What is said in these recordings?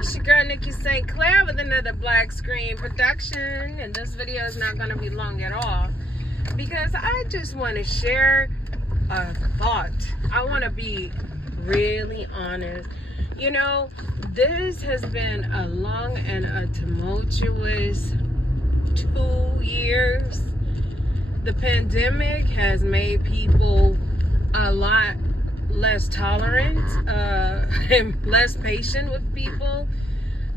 It's your girl Nikki St. Clair with another black screen production, and this video is not going to be long at all because I just want to share a thought. I want to be really honest. You know, this has been a long and a tumultuous 2 years. The pandemic has made people a lot less tolerant and less patient with people.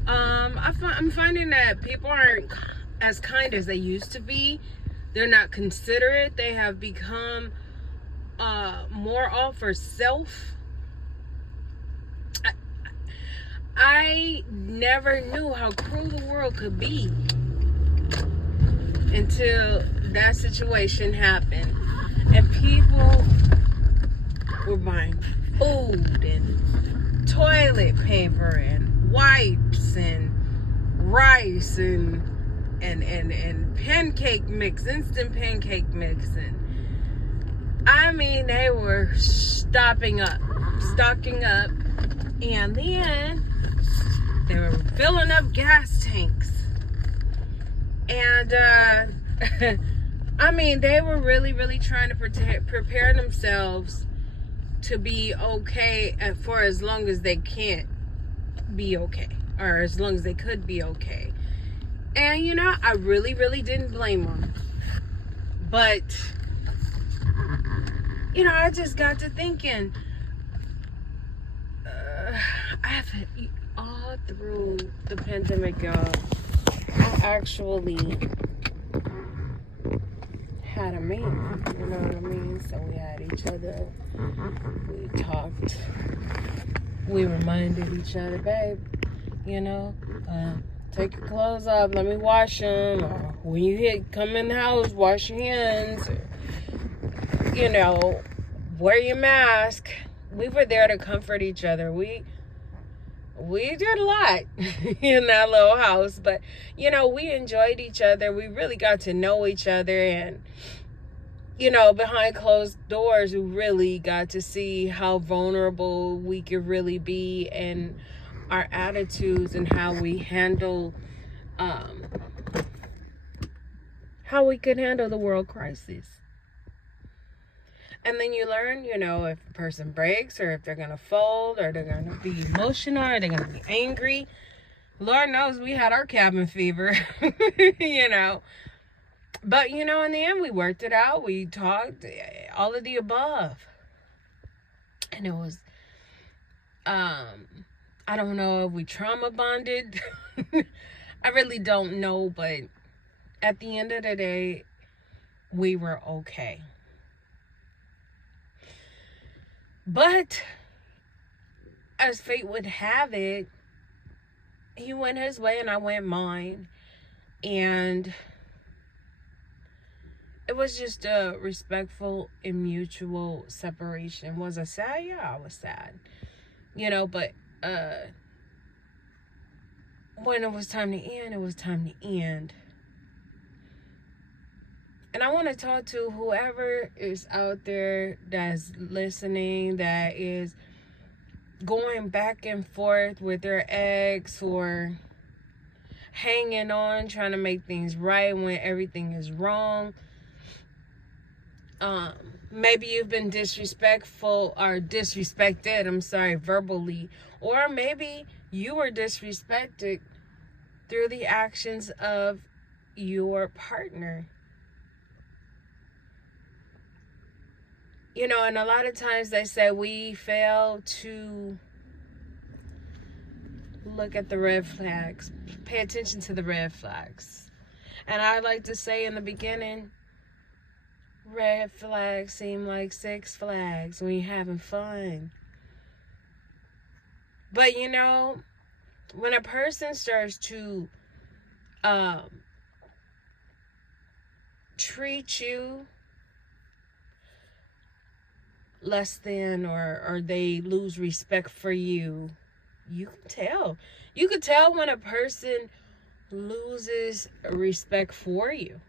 I'm finding that people aren't as kind as they used to be. They're not considerate. They have become more all for self. I never knew how cruel the world could be until that situation happened, and people were buying food and toilet paper and wipes and rice and pancake mix, instant pancake mix, and I mean they were stocking up, and then they were filling up gas tanks, and I mean they were really trying to prepare themselves to be okay for as long as they can't be okay, or as long as they could be okay. And you know, I really didn't blame them, but you know, I just got to thinking, all through the pandemic, y'all, I actually had a man, you know what I mean? So we had each other, we talked, we reminded each other, babe, you know, take your clothes off, let me wash them, or when you come in the house, wash your hands, or, you know, wear your mask. We were there to comfort each other. We did a lot in that little house, but you know, we enjoyed each other. We really got to know each other, and you know, behind closed doors, we really got to see how vulnerable we could really be, and our attitudes, and how we handle, how we could handle the world crisis. And then you learn, you know, if a person breaks, or if they're going to fold, or they're going to be emotional, or they're going to be angry. Lord knows we had our cabin fever, you know. But, you know, in the end, we worked it out. We talked, all of the above. And it was, I don't know if we trauma bonded. I really don't know. But at the end of the day, we were okay. But as fate would have it, he went his way and I went mine. And it was just a respectful and mutual separation. Was I sad? Yeah, I was sad. You know, but when it was time to end, it was time to end. And I want to talk to whoever is out there that's listening, that is going back and forth with their ex, or hanging on, trying to make things right when everything is wrong. Maybe you've been disrespectful, or disrespected, verbally. Or maybe you were disrespected through the actions of your partner. You know, and a lot of times they say we fail to look at the red flags, pay attention to the red flags. And I like to say in the beginning, red flags seem like Six Flags when you're having fun. But you know, when a person starts to treat you less than, or they lose respect for you, you can tell. You can tell when a person loses respect for you.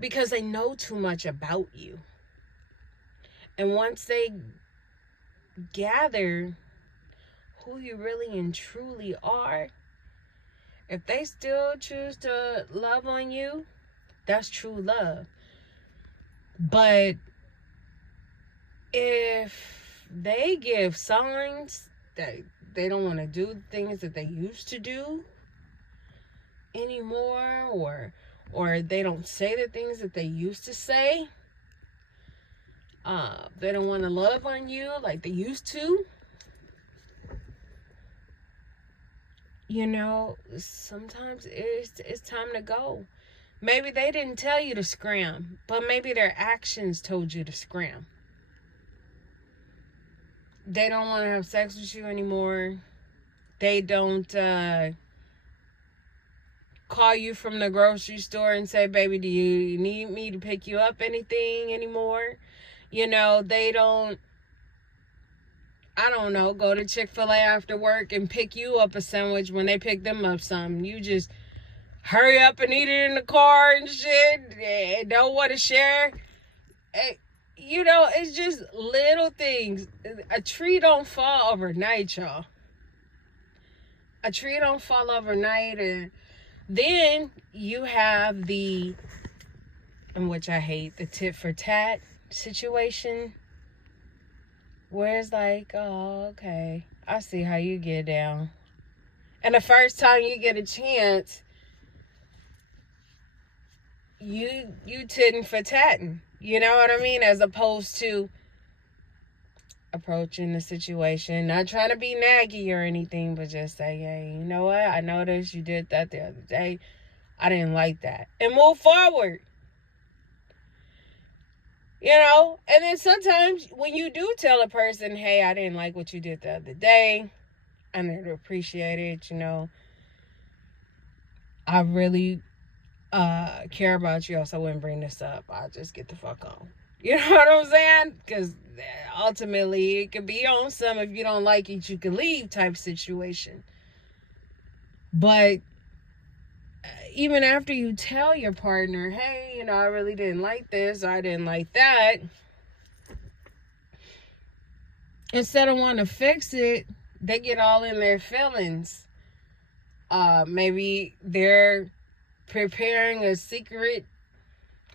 Because they know too much about you. And once they gather who you really and truly are, if they still choose to love on you, that's true love. But if they give signs that they don't want to do things that they used to do anymore, or they don't say the things that they used to say, they don't want to love on you like they used to, sometimes it's time to go. Maybe they didn't tell you to scram, but maybe their actions told you to scram. They don't want to have sex with you anymore. They don't call you from the grocery store and say, baby, do you need me to pick you up anything anymore? They don't, I don't know, go to Chick-fil-A after work and pick you up a sandwich when they pick them up something. You just hurry up and eat it in the car and shit. And don't want to share. It's just little things. A tree don't fall overnight, y'all. A tree don't fall overnight. And then you have in which I hate, the tit for tat situation, where it's like, oh, okay, I see how you get down. And the first time you get a chance, you titting for tatting. You know what I mean? As opposed to approaching the situation, not trying to be naggy or anything, but just say, hey, you know what? I noticed you did that the other day. I didn't like that. And move forward. And then sometimes when you do tell a person, hey, I didn't like what you did the other day, I never appreciate it, I really care about you, else I wouldn't bring this up. I'll just get the fuck on. You know what I'm saying? Because ultimately it could be on some, if you don't like it, you can leave type situation. But even after you tell your partner, hey, I really didn't like this, or I didn't like that, instead of wanting to fix it, they get all in their feelings. Maybe they're preparing a secret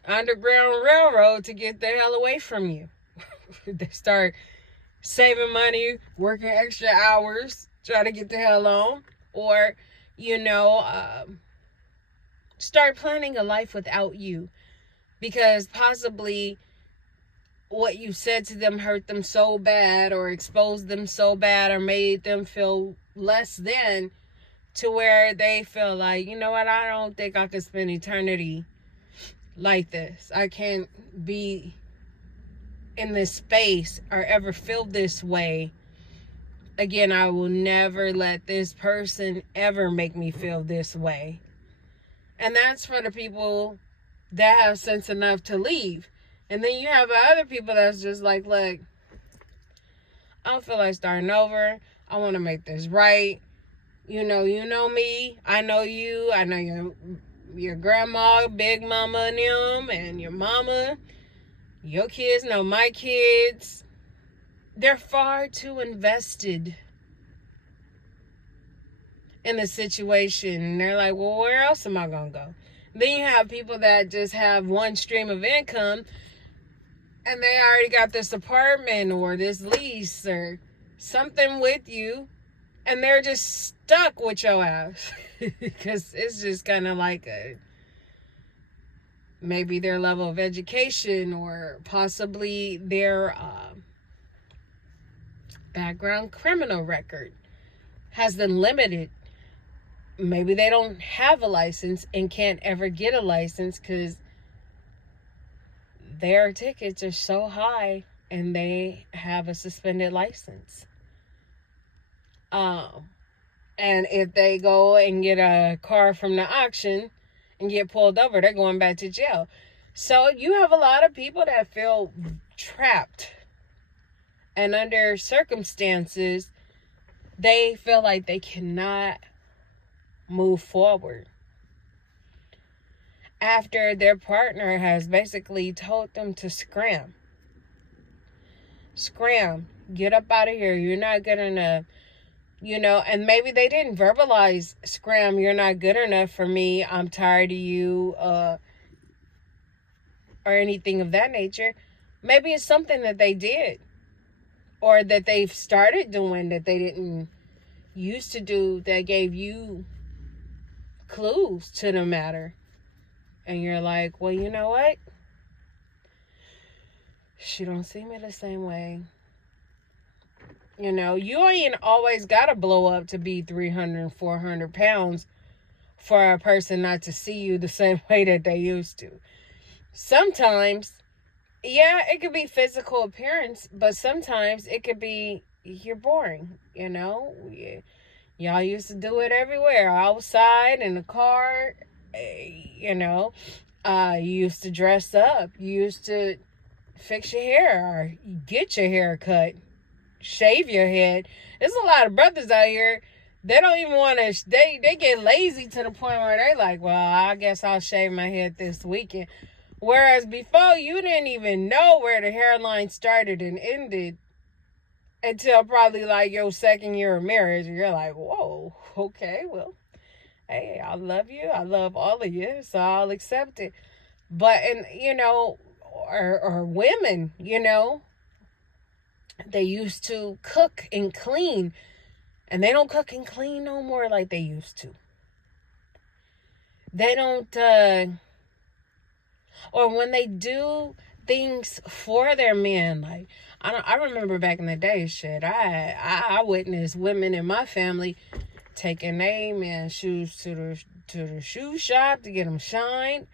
underground railroad to get the hell away from you. They start saving money, working extra hours, try to get the hell on. Or, start planning a life without you. Because possibly what you said to them hurt them so bad, or exposed them so bad, or made them feel less than, to where they feel like, you know what, I don't think I could spend eternity like this. I can't be in this space or ever feel this way again. I will never let this person ever make me feel this way. And that's for the people that have sense enough to leave. And then you have other people that's just like, look, I don't feel like starting over. I want to make this right. You know me. I know you. I know your grandma, big mama, and them, and your mama. Your kids know my kids. They're far too invested in the situation. And they're like, well, where else am I going to go? Then you have people that just have one stream of income, and they already got this apartment or this lease or something with you, and they're just stuck with your ass. Because it's just kind of like maybe their level of education, or possibly their background criminal record has been limited. Maybe they don't have a license and can't ever get a license because their tickets are so high and they have a suspended license. And if they go and get a car from the auction and get pulled over, they're going back to jail. So you have a lot of people that feel trapped. And under circumstances, they feel like they cannot move forward after their partner has basically told them to scram. Get up out of here. You're not getting a And maybe they didn't verbalize, scram, you're not good enough for me, I'm tired of you, or anything of that nature. Maybe it's something that they did, or that they've started doing that they didn't used to do, that gave you clues to the matter. And you're like, well, you know what? She don't see me the same way. You ain't always got to blow up to be 300, 400 pounds for a person not to see you the same way that they used to. Sometimes, yeah, it could be physical appearance, but sometimes it could be you're boring, Y'all used to do it everywhere, outside, in the car, you used to dress up. You used to fix your hair or get your hair cut, shave your head. There's a lot of brothers out here, they don't even want to, they get lazy to the point where they like, well, I guess I'll shave my head this weekend. Whereas before, you didn't even know where the hairline started and ended until probably like your second year of marriage. And you're like, whoa, okay, well, hey, I love you. I love all of you, so I'll accept it. But, and, or women, they used to cook and clean, and they don't cook and clean no more like they used to. They don't, or when they do things for their men, like, I remember back in the day, shit, I witnessed women in my family taking their men's shoes to the shoe shop to get them shined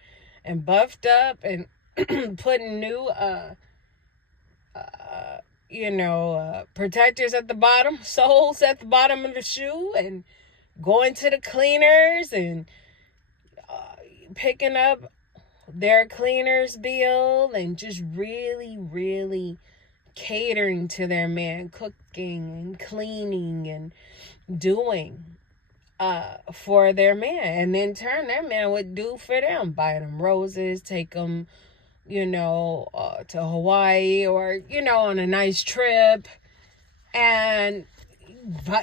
and buffed up, and putting new protectors at the bottom, soles at the bottom of the shoe, and going to the cleaners and picking up their cleaner's bill, and just really, really catering to their man, cooking and cleaning and doing for their man. And in turn, their man would do for them, buy them roses, take them, to Hawaii, or, on a nice trip, and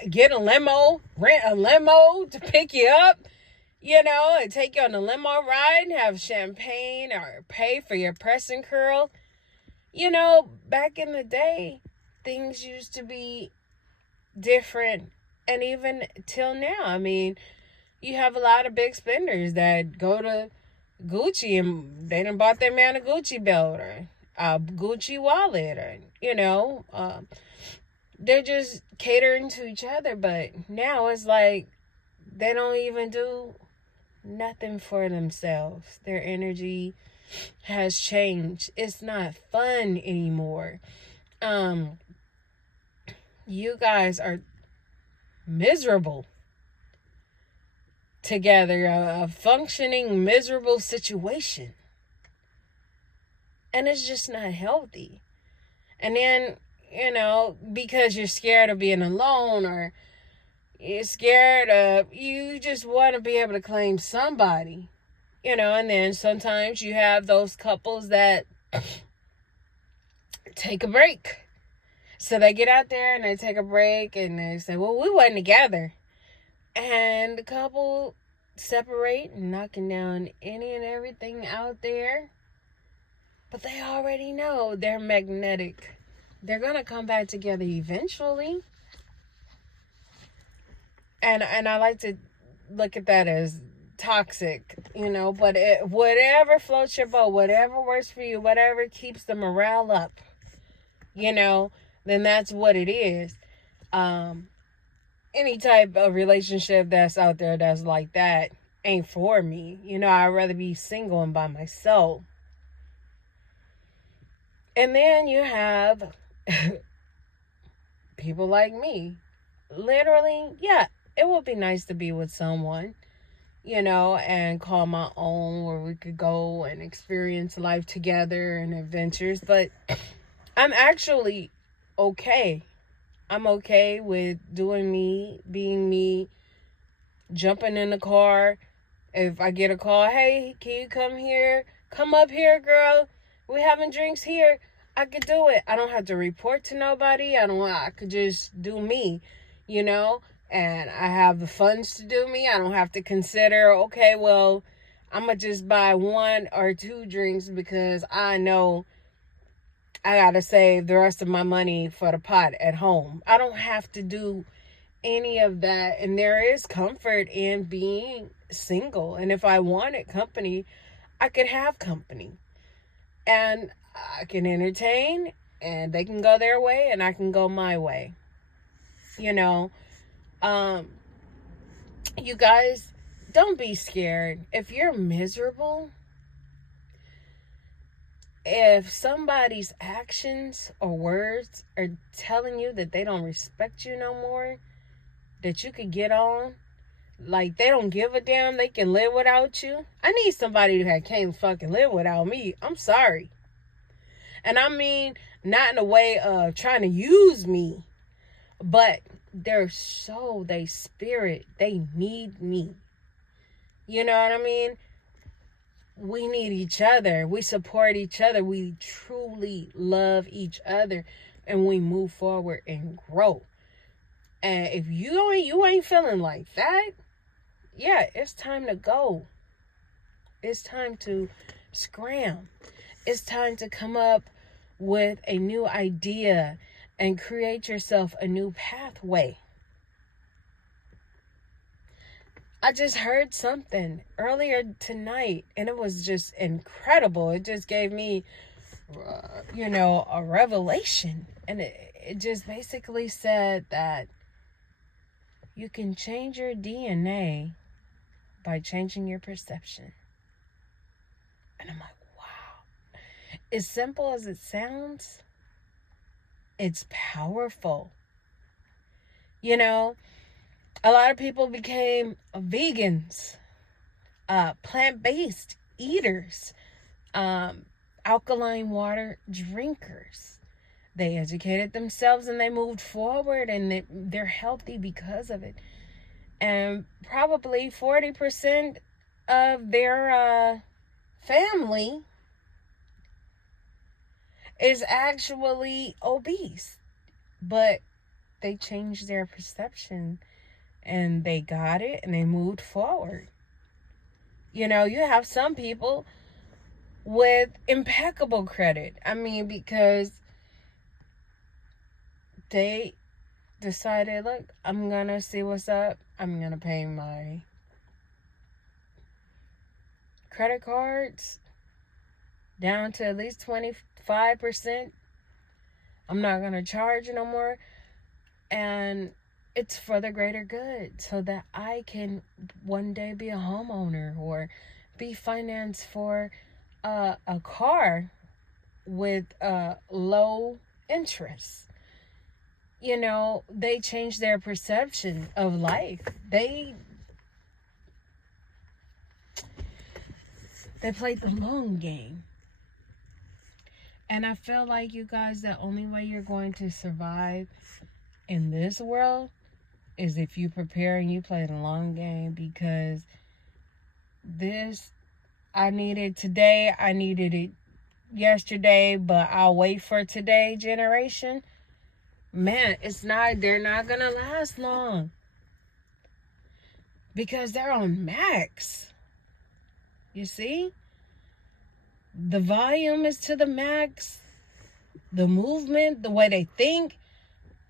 get a limo, rent a limo to pick you up, and take you on a limo ride and have champagne, or pay for your press and curl. Back in the day, things used to be different. And even till now, I mean, you have a lot of big spenders that go to Gucci, and they done bought their man a Gucci belt or a Gucci wallet, or, they're just catering to each other. But now it's like they don't even do nothing for themselves. Their energy has changed. It's not fun anymore. You guys are miserable together, a functioning miserable situation, and it's just not healthy. And then, because you're scared of being alone, or you're scared of, you just want to be able to claim somebody, and then sometimes you have those couples that take a break. So they get out there and they take a break, and they say, well, we wasn't together. And the couple separate, knocking down any and everything out there. But they already know they're magnetic. They're going to come back together eventually. And I like to look at that as toxic, but whatever floats your boat, whatever works for you, whatever keeps the morale up, then that's what it is. Any type of relationship that's out there that's like that ain't for me. I'd rather be single and by myself. And then you have people like me. Literally, yeah, it would be nice to be with someone, and call my own, where we could go and experience life together and adventures. But I'm actually okay. I'm okay with doing me, being me, jumping in the car. If I get a call, hey, can you come here? Come up here, girl. We having drinks here. I could do it. I don't have to report to nobody. I could just do me. you know, and I have the funds to do me. I don't have to consider, okay, well, I'm going to just buy 1 or 2 drinks because I know I got to save the rest of my money for the pot at home. I don't have to do any of that. And there is comfort in being single. And if I wanted company, I could have company. And I can entertain, and they can go their way and I can go my way. You know, you guys, don't be scared. If you're miserable, if somebody's actions or words are telling you that they don't respect you no more, that you could get on, like they don't give a damn, they can live without you. I need somebody that can't fucking live without me. I'm sorry. And I mean, not in a way of trying to use me, but their soul, they spirit, they need me. You know what I mean? We need each other. We support each other. We truly love each other, and we move forward and grow. And if you ain't feeling like that, yeah, it's time to go. It's time to scram. It's time to come up with a new idea and create yourself a new pathway. I just heard something earlier tonight, and it was just incredible. It just gave me, a revelation. And it just basically said that you can change your DNA by changing your perception. And I'm like, wow. As simple as it sounds, it's powerful. You know, a lot of people became vegans, plant-based eaters, alkaline water drinkers. They educated themselves and they moved forward, and they're healthy because of it. And probably 40% of their family is actually obese. But they changed their perception and they got it and they moved forward. You know, you have some people with impeccable credit. I mean, because they decided, look, I'm going to see what's up. I'm going to pay my credit cards down to at least 25%. I'm not going to charge no more. And it's for the greater good, so that I can one day be a homeowner or be financed for a car with low interest. You know, they changed their perception of life. They played the long game. And I feel like, you guys, the only way you're going to survive in this world is if you prepare and you play the long game. Because this, I needed today, I needed it yesterday, but I'll wait for today generation. Man, they're not gonna last long. Because they're on max. You see? The volume is to the max. The movement, the way they think,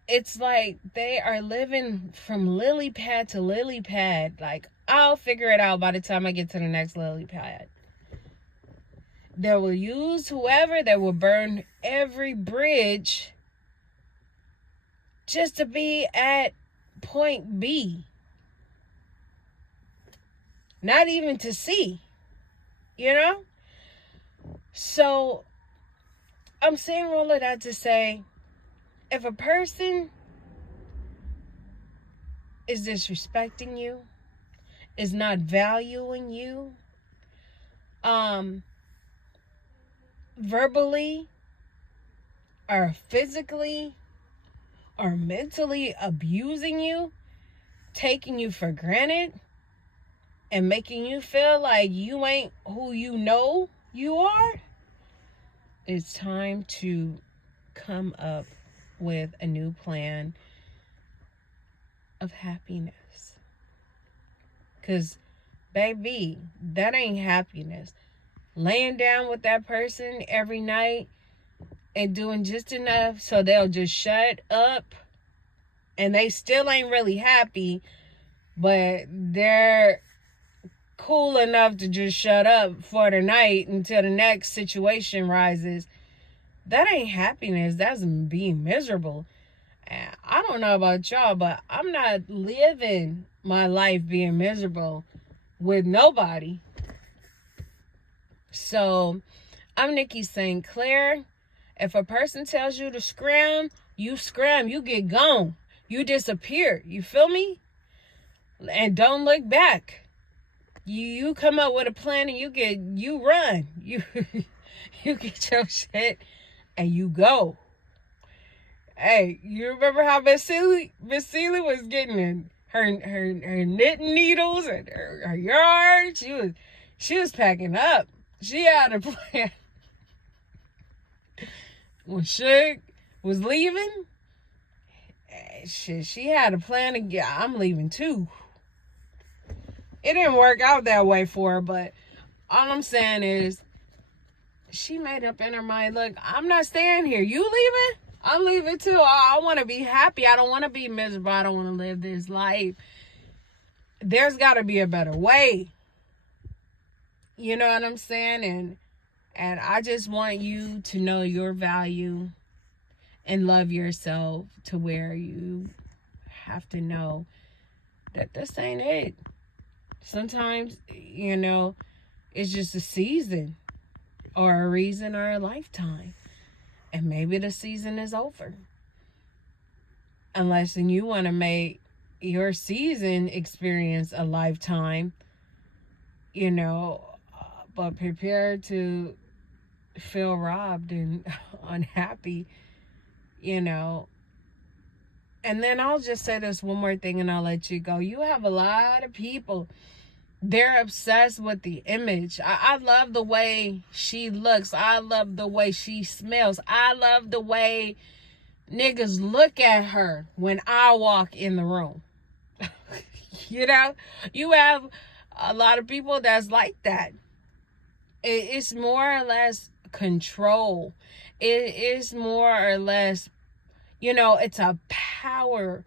it's like they are living from lily pad to lily pad. Like, I'll figure it out by the time I get to the next lily pad. They will use whoever, they will burn every bridge just to be at point B. Not even to C. You know? So, I'm saying all of that to say, if a person is disrespecting you, is not valuing you, verbally or physically or mentally abusing you, taking you for granted, and making you feel like you ain't who you know you are, it's time to come up with a new plan of happiness. Because, baby, that ain't happiness. Laying down with that person every night and doing just enough so they'll just shut up, and they still ain't really happy, but they're cool enough to just shut up for the night until the next situation rises. That ain't happiness. That's being miserable. And I don't know about y'all, but I'm not living my life being miserable with nobody. So I'm Nikki St. Clair. If a person tells you to scram, you scram. You get gone. You disappear. You feel me? And don't look back. You come up with a plan and you run. You get your shit and you go. Hey, you remember how Miss Celie was getting her knitting needles and her yard? She was packing up. She had a plan. When Suge was leaving, she had a plan to get. I'm leaving too. It didn't work out that way for her, but all I'm saying is she made up in her mind, look, I'm not staying here. You leaving? I'm leaving too. I want to be happy. I don't want to be miserable. I don't want to live this life. There's got to be a better way. You know what I'm saying? And I just want you to know your value and love yourself to where you have to know that this ain't it. Sometimes, it's just a season or a reason or a lifetime. And maybe the season is over. Unless you want to make your season experience a lifetime, but prepare to feel robbed and unhappy, And then I'll just say this one more thing and I'll let you go. You have a lot of people, they're obsessed with the image. I love the way she looks. I love the way she smells. I love the way niggas look at her when I walk in the room. You have a lot of people that's like that. It's more or less control. It is more or less, it's a power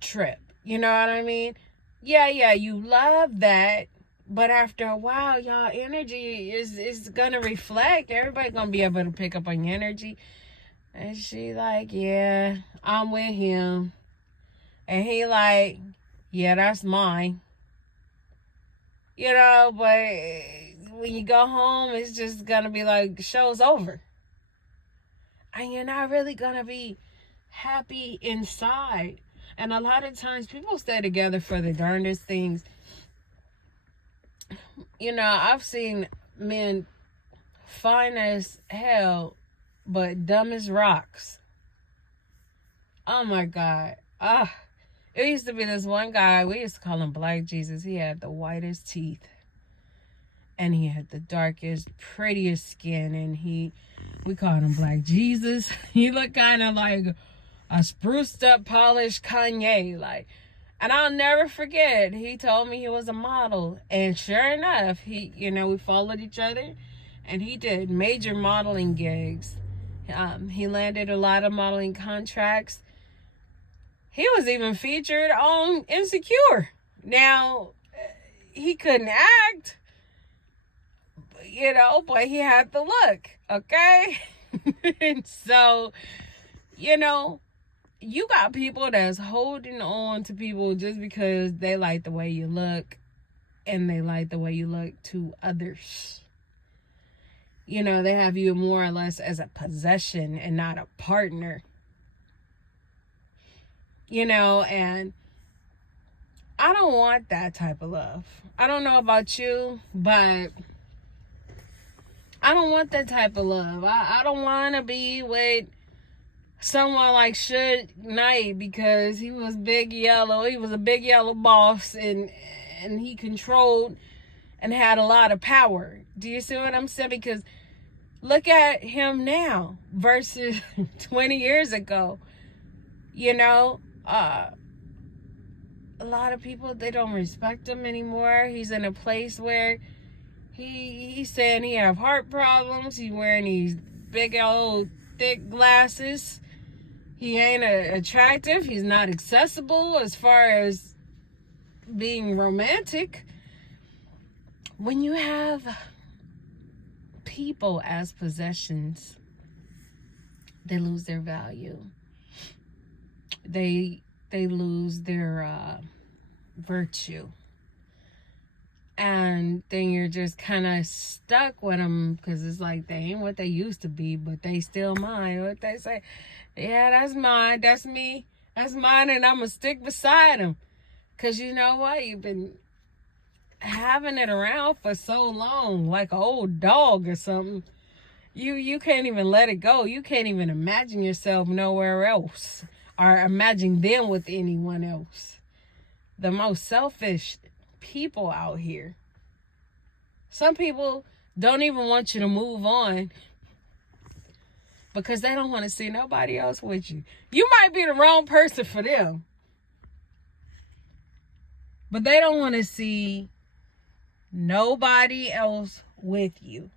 trip. You know what I mean? Yeah, you love that, but after a while, y'all energy is gonna reflect. Everybody gonna be able to pick up on your energy. And she like, yeah, I'm with him. And he like, yeah, that's mine. But when you go home, it's just gonna be like, show's over. And you're not really gonna be happy inside. And a lot of times people stay together for the darndest things. I've seen men fine as hell, but dumb as rocks. Oh my God. It used to be this one guy, we used to call him Black Jesus. He had the whitest teeth. And he had the darkest, prettiest skin. And we called him Black Jesus. He looked kind of like a spruced up, polished Kanye, and I'll never forget, he told me he was a model, and sure enough, we followed each other, and he did major modeling gigs. He landed a lot of modeling contracts. He was even featured on Insecure. Now, he couldn't act, but he had the look, okay? And so, you got people that's holding on to people just because they like the way you look and they like the way you look to others. They have you more or less as a possession and not a partner. And I don't want that type of love. I don't know about you, but I don't want that type of love. I don't want to be with someone like Suge Knight because he was big yellow. He was a big yellow boss and he controlled and had a lot of power. Do you see what I'm saying? Because look at him now versus 20 years ago. A lot of people, they don't respect him anymore. He's in a place where he's saying he have heart problems. He's wearing these big old thick glasses. He ain't attractive. He's not accessible as far as being romantic. When you have people as possessions, they lose their value. They lose their virtue. And then you're just kind of stuck with them because it's like they ain't what they used to be, but they still mine. What they say, yeah, that's mine, that's me, that's mine, and I'm going to stick beside them. Because you know what? You've been having it around for so long, like an old dog or something. You can't even let it go. You can't even imagine yourself nowhere else or imagine them with anyone else. The most selfish people out here. Some people don't even want you to move on because they don't want to see nobody else with you. You might be the wrong person for them, but they don't want to see nobody else with you.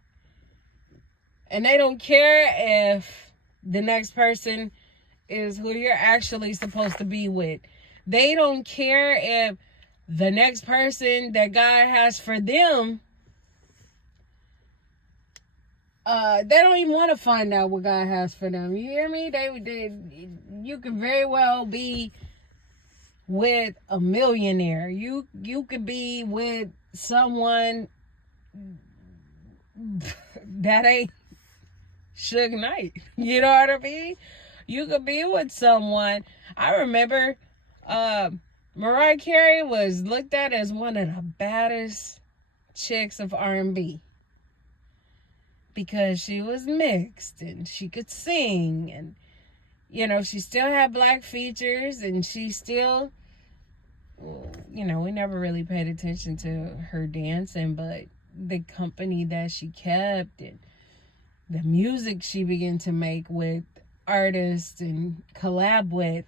And they don't care if the next person is who you're actually supposed to be with. They don't care if the next person that God has for them, they don't even want to find out what God has for them. You hear me? You could very well be with a millionaire. You could be with someone that ain't Suge Knight. You know what I mean? You could be with someone. I remember Mariah Carey was looked at as one of the baddest chicks of R&B because she was mixed and she could sing, and you know, she still had black features, and she still, you know, we never really paid attention to her dancing, but the company that she kept and the music she began to make with artists and collab with,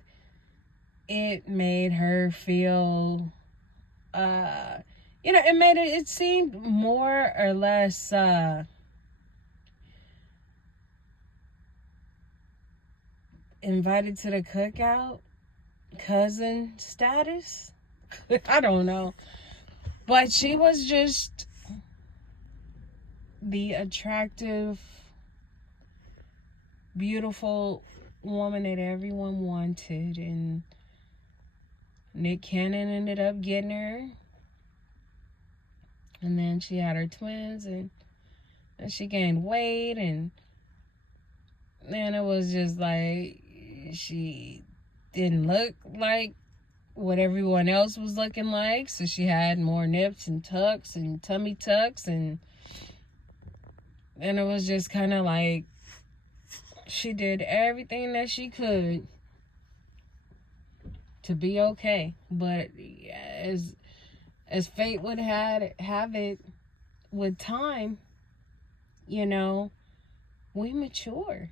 it made her feel, you know, it seemed more or less, invited to the cookout, cousin status. I don't know. But she was just the attractive, beautiful woman that everyone wanted, and Nick Cannon ended up getting her, and then she had her twins, and she gained weight, and then it was just like she didn't look like what everyone else was looking like, so she had more nips and tucks and tummy tucks, and it was just kind of like she did everything that she could to be okay. But as fate would have it, with time, you know, we mature.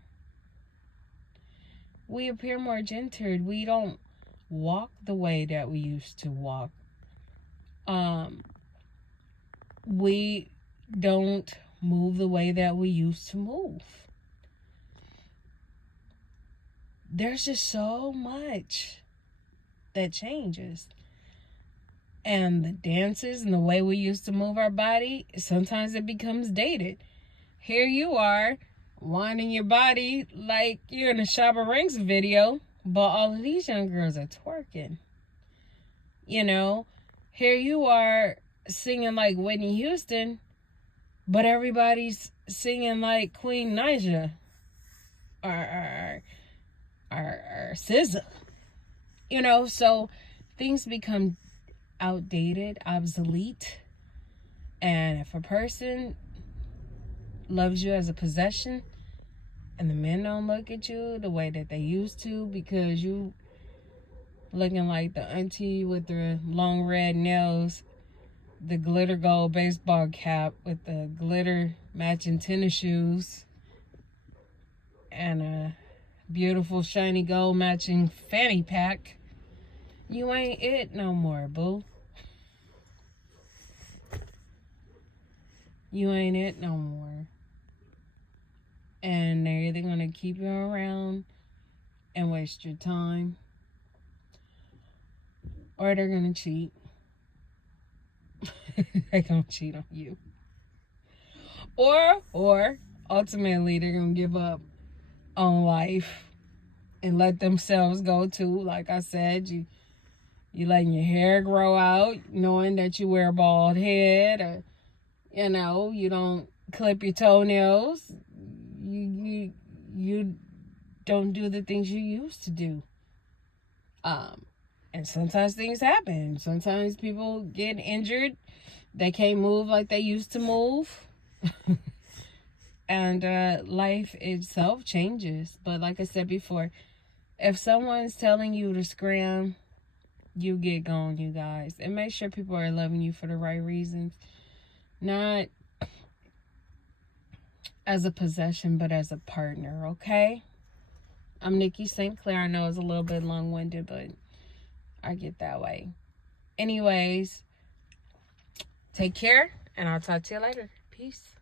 We appear more gentered. We don't walk the way that we used to walk. We don't move the way that we used to move. There's just so much that changes. And the dances and the way we used to move our body, sometimes it becomes dated. Here you are, winding your body like you're in a Shabba Ranks video, but all of these young girls are twerking. You know, here you are singing like Whitney Houston, but everybody's singing like Queen Naija or SZA. You know, so things become outdated, obsolete. And if a person loves you as a possession and the men don't look at you the way that they used to because you looking like the auntie with the long red nails, the glitter gold baseball cap with the glitter matching tennis shoes, and a beautiful shiny gold matching fanny pack, You ain't it no more, boo. You ain't it no more. And they're either going to keep you around and waste your time, or they're going to cheat. They're going to cheat on you. Or ultimately they're going to give up on life and let themselves go too. Like I said, you letting your hair grow out, knowing that you wear a bald head, or you don't clip your toenails. You don't do the things you used to do. And sometimes things happen. Sometimes people get injured. They can't move like they used to move. And life itself changes. But like I said before, if someone's telling you to scram, you get gone, you guys. And make sure people are loving you for the right reasons. Not as a possession, but as a partner, okay? I'm Nikki St. Clair. I know it's a little bit long-winded, but I get that way. Anyways, take care, and I'll talk to you later. Peace.